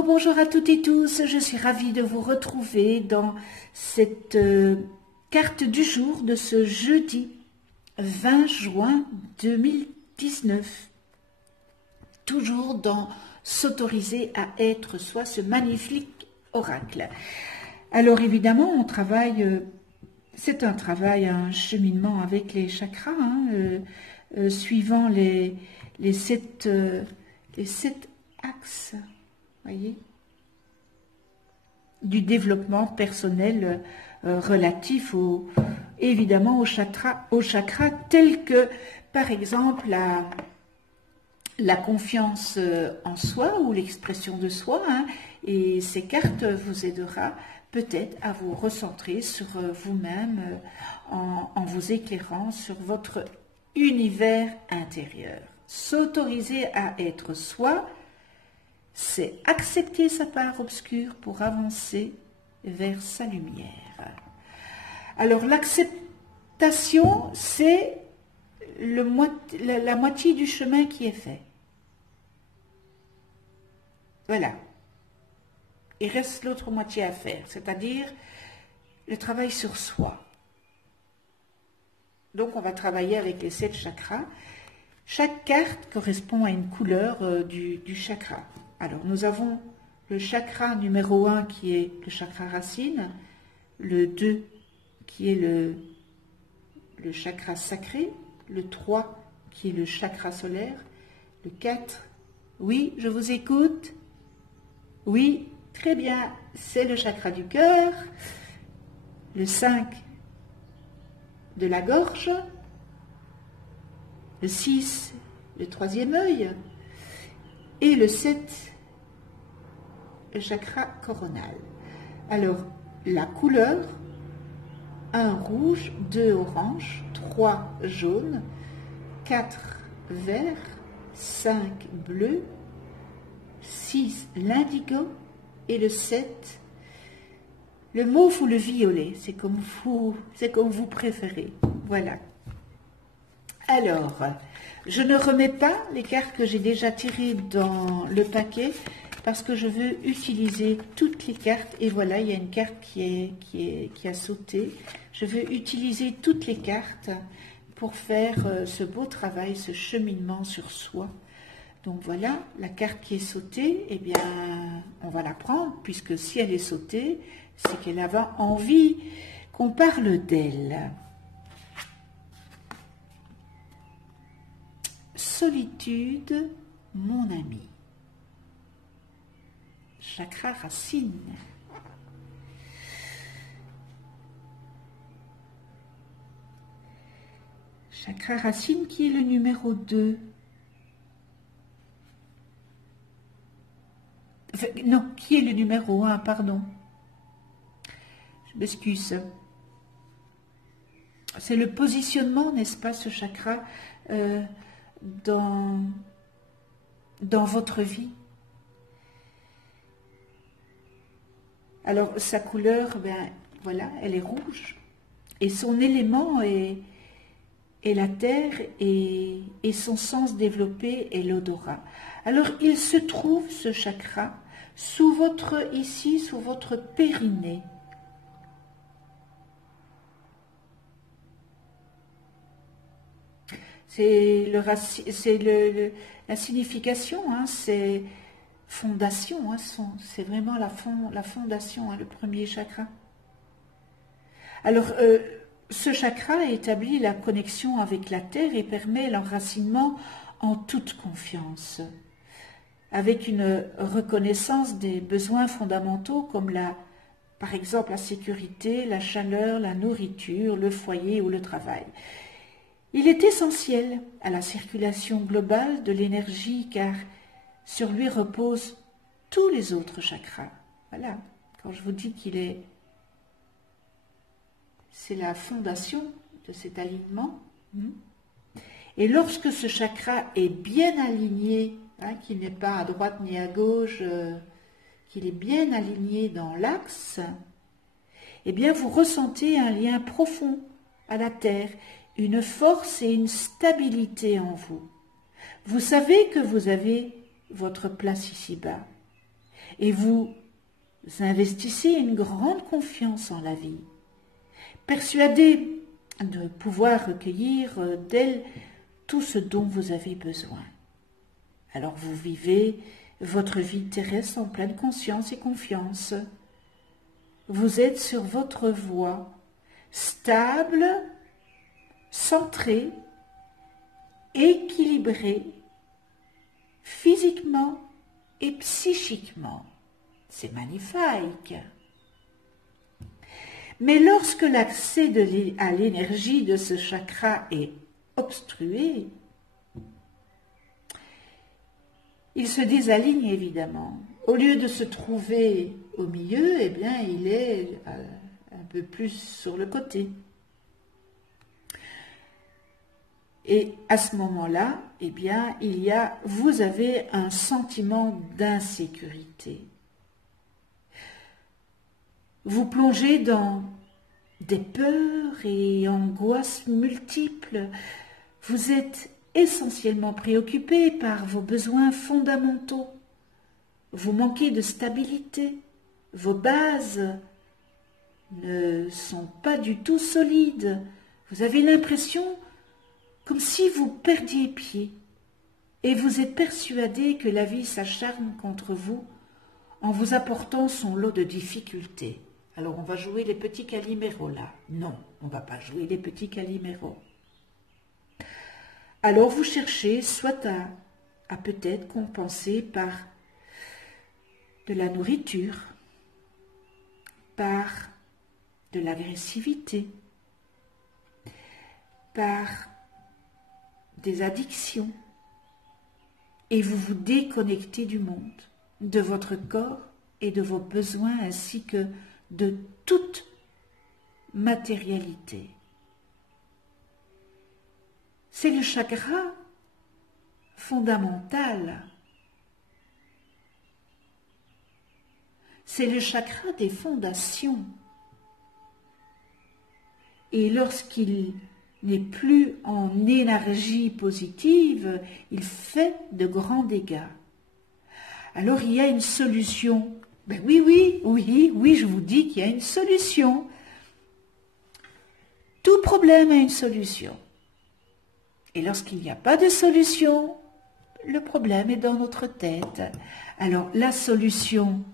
Bonjour à toutes et tous, je suis ravie de vous retrouver dans cette carte du jour de ce jeudi 20 juin 2019. Toujours dans s'autoriser à être soi, ce magnifique oracle. Alors évidemment, on travaille, c'est un travail, un cheminement avec les chakras, suivant les sept axes. Voyez, du développement personnel relatif évidemment aux chakras tels que par exemple la confiance en soi ou l'expression de soi, et ces cartes vous aidera peut-être à vous recentrer sur vous-même en vous éclairant sur votre univers intérieur. S'autoriser à être soi, c'est accepter sa part obscure pour avancer vers sa lumière. Alors l'acceptation, c'est la moitié du chemin qui est fait. Voilà. Il reste l'autre moitié à faire, c'est-à-dire le travail sur soi. Donc on va travailler avec les 7 chakras. Chaque carte correspond à une couleur du chakra. Alors, nous avons le chakra numéro 1 qui est le chakra racine, le 2 qui est le chakra sacré, le 3 qui est le chakra solaire, le 4, oui, je vous écoute, oui, très bien, c'est le chakra du cœur, le 5 de la gorge, le 6, le 3e œil, et le 7, le chakra coronal. Alors, la couleur, 1 rouge, 2 orange, 3 jaune, 4 vert, 5 bleu, 6 l'indigo et le 7 le mauve ou le violet, c'est comme vous préférez. Voilà. Alors, je ne remets pas les cartes que j'ai déjà tirées dans le paquet parce que je veux utiliser toutes les cartes. Et voilà, il y a une carte qui a sauté. Je veux utiliser toutes les cartes pour faire ce beau travail, ce cheminement sur soi. Donc voilà, la carte qui est sautée, eh bien, on va la prendre puisque si elle est sautée, c'est qu'elle avait envie qu'on parle d'elle. Solitude, mon ami. Chakra racine. Chakra racine qui est le numéro 2. Enfin, non, qui est le numéro 1, pardon. Je m'excuse. C'est le positionnement, n'est-ce pas, ce chakra dans votre vie. Alors, sa couleur, ben, voilà, elle est rouge. Et son élément est la terre et son sens développé est l'odorat. Alors, il se trouve, ce chakra, sous votre périnée. C'est la signification, c'est fondation, c'est vraiment la fondation, le premier chakra. Alors, ce chakra établit la connexion avec la terre et permet l'enracinement en toute confiance, avec une reconnaissance des besoins fondamentaux comme par exemple la sécurité, la chaleur, la nourriture, le foyer ou le travail. Il est essentiel à la circulation globale de l'énergie car sur lui reposent tous les autres chakras. Voilà, quand je vous dis c'est la fondation de cet alignement. Et lorsque ce chakra est bien aligné, qu'il n'est pas à droite ni à gauche, qu'il est bien aligné dans l'axe, eh bien vous ressentez un lien profond à la terre, une force et une stabilité en vous. Vous savez que vous avez votre place ici-bas et vous investissez une grande confiance en la vie, persuadé de pouvoir recueillir d'elle tout ce dont vous avez besoin. Alors vous vivez votre vie terrestre en pleine conscience et confiance. Vous êtes sur votre voie, stable, centré, équilibré, physiquement et psychiquement. C'est magnifique. Mais lorsque l'accès à l'énergie de ce chakra est obstrué, il se désaligne évidemment. Au lieu de se trouver au milieu, eh bien, il est un peu plus sur le côté. Et à ce moment-là, eh bien, vous avez un sentiment d'insécurité. Vous plongez dans des peurs et angoisses multiples. Vous êtes essentiellement préoccupé par vos besoins fondamentaux. Vous manquez de stabilité. Vos bases ne sont pas du tout solides. Vous avez l'impression comme si vous perdiez pied. Et vous êtes persuadé que la vie s'acharne contre vous en vous apportant son lot de difficultés. Alors on va jouer les petits caliméros là. Non, on ne va pas jouer les petits caliméros. Alors vous cherchez soit à peut-être compenser par de la nourriture, par de l'agressivité, par des addictions, et vous vous déconnectez du monde, de votre corps et de vos besoins ainsi que de toute matérialité. C'est le chakra fondamental. C'est le chakra des fondations. Et lorsqu'il n'est plus en énergie positive, il fait de grands dégâts. Alors il y a une solution. Ben oui, je vous dis qu'il y a une solution. Tout problème a une solution. Et lorsqu'il n'y a pas de solution, le problème est dans notre tête. Alors la solution,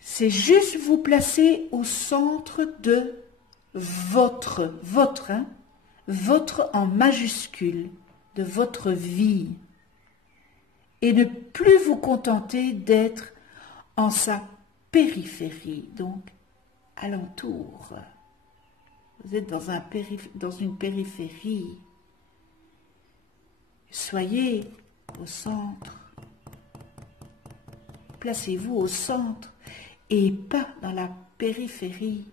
c'est juste vous placer au centre de votre en majuscule, de votre vie. Et ne plus vous contenter d'être en sa périphérie, donc alentour. Vous êtes dans une périphérie. Soyez au centre. Placez-vous au centre et pas dans la périphérie.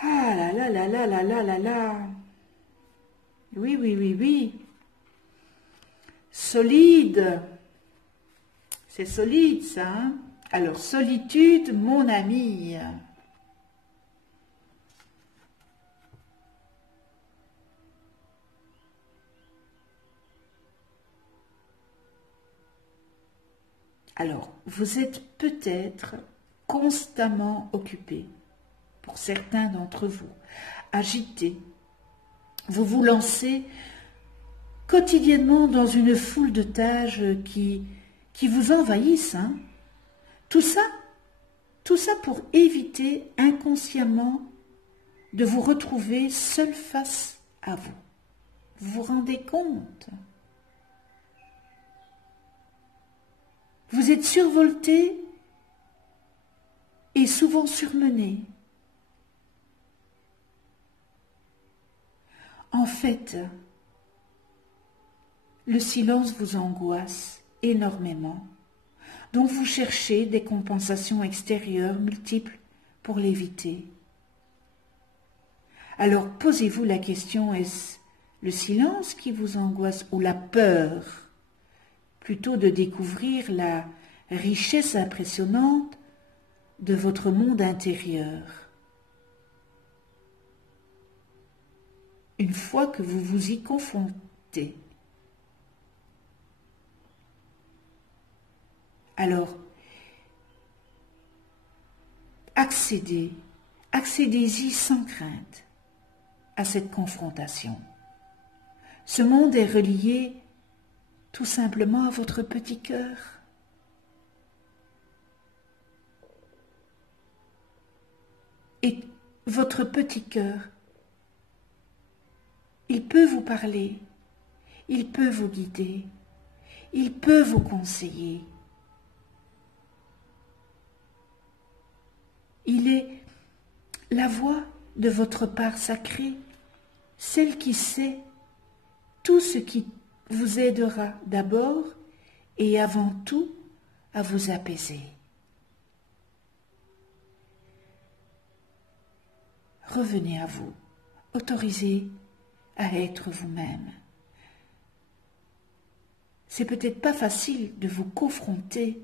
Ah là là là là là là là là. Oui. Solide. C'est solide ça, hein? Alors, solitude, mon ami. Alors, vous êtes peut-être constamment occupé, pour certains d'entre vous, agité. Vous vous lancez quotidiennement dans une foule de tâches qui vous envahissent, hein? Tout ça pour éviter inconsciemment de vous retrouver seul face à vous. Vous vous rendez compte? Vous êtes survolté et souvent surmené. En fait, le silence vous angoisse énormément. Donc vous cherchez des compensations extérieures multiples pour l'éviter. Alors posez-vous la question, est-ce le silence qui vous angoisse ou la peur, plutôt de découvrir la richesse impressionnante de votre monde intérieur? une fois que vous vous y confrontez. Alors, accédez-y sans crainte à cette confrontation. Ce monde est relié tout simplement à votre petit cœur. Et votre petit cœur, il peut vous parler, il peut vous guider, il peut vous conseiller. Il est la voix de votre part sacrée, celle qui sait tout ce qui vous aidera d'abord et avant tout à vous apaiser. Revenez à vous, autorisez à être vous-même. C'est peut-être pas facile de vous confronter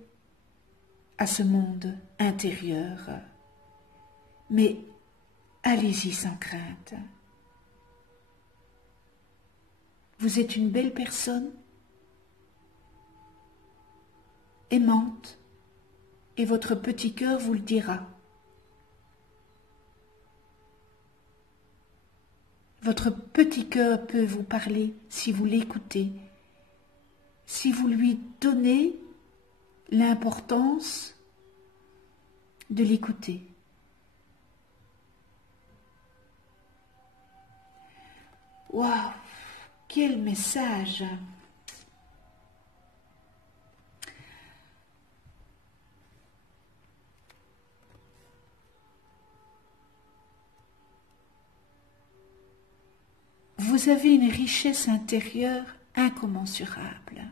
à ce monde intérieur, mais allez-y sans crainte. Vous êtes une belle personne, aimante, et votre petit cœur vous le dira. Votre petit cœur peut vous parler si vous l'écoutez, si vous lui donnez l'importance de l'écouter. Waouh, quel message! Vous avez une richesse intérieure incommensurable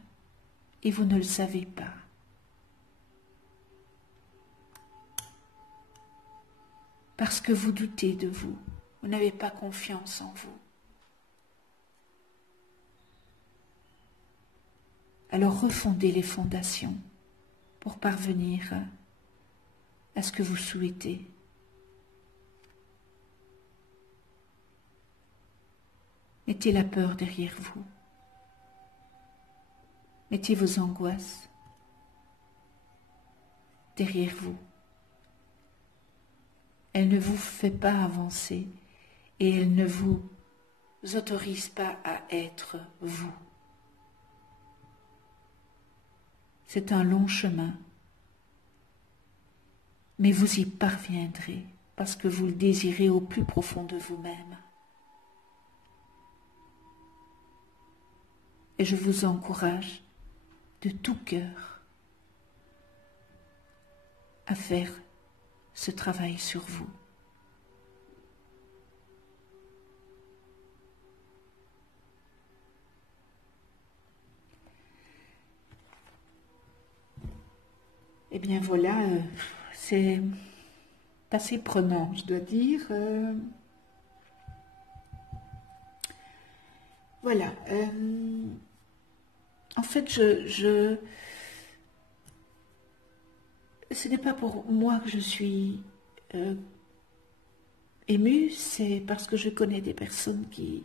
et vous ne le savez pas. Parce que vous doutez de vous, vous n'avez pas confiance en vous. Alors refondez les fondations pour parvenir à ce que vous souhaitez. Mettez la peur derrière vous. Mettez vos angoisses derrière vous. Elle ne vous fait pas avancer et elle ne vous autorise pas à être vous. C'est un long chemin, mais vous y parviendrez parce que vous le désirez au plus profond de vous-même. Et je vous encourage de tout cœur à faire ce travail sur vous. Eh bien voilà, c'est assez prenant, je dois dire. Voilà. En fait, ce n'est pas pour moi que je suis émue, c'est parce que je connais des personnes qui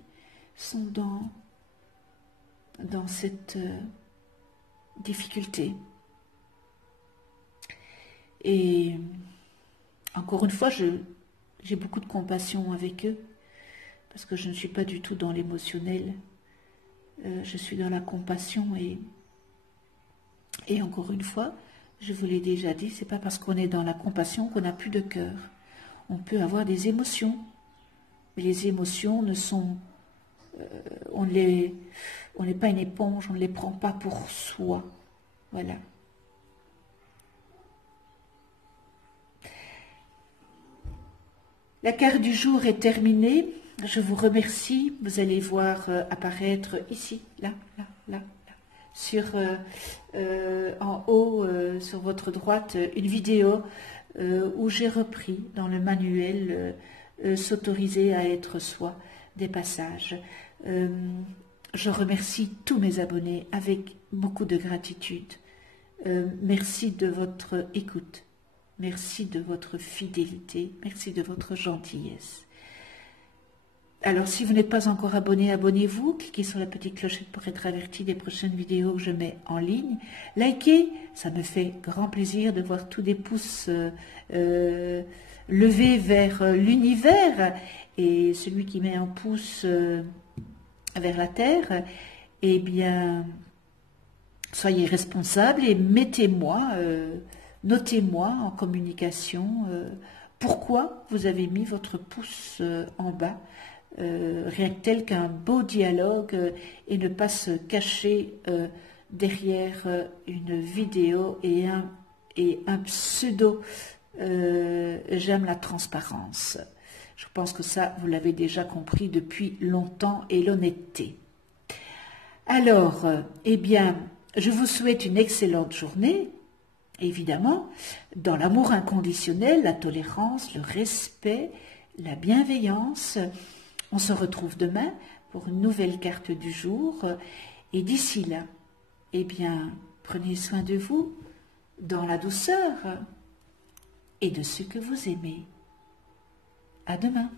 sont dans cette difficulté. Et encore une fois, j'ai beaucoup de compassion avec eux, parce que je ne suis pas du tout dans l'émotionnel. Je suis dans la compassion et encore une fois, je vous l'ai déjà dit, c'est pas parce qu'on est dans la compassion qu'on n'a plus de cœur. On peut avoir des émotions, mais les émotions ne sont... on n'est pas une éponge, on ne les prend pas pour soi. Voilà. La carte du jour est terminée. Je vous remercie. Vous allez voir apparaître ici, là, en haut, sur votre droite, une vidéo où j'ai repris dans le manuel s'autoriser à être soi des passages. Je remercie tous mes abonnés avec beaucoup de gratitude. Merci de votre écoute. Merci de votre fidélité, merci de votre gentillesse. Alors, si vous n'êtes pas encore abonné, abonnez-vous, cliquez sur la petite clochette pour être averti des prochaines vidéos que je mets en ligne. Likez, ça me fait grand plaisir de voir tous des pouces levés vers l'univers. Et celui qui met un pouce vers la terre, eh bien, soyez responsable et mettez-moi, notez-moi en communication pourquoi vous avez mis votre pouce en bas. Rien que tel qu'un beau dialogue et ne pas se cacher derrière une vidéo et un pseudo j'aime la transparence. Je pense que ça, vous l'avez déjà compris depuis longtemps, et l'honnêteté. Alors, eh bien, je vous souhaite une excellente journée, évidemment, dans l'amour inconditionnel, la tolérance, le respect, la bienveillance. On se retrouve demain pour une nouvelle carte du jour. Et d'ici là, eh bien, prenez soin de vous dans la douceur et de ceux que vous aimez. À demain.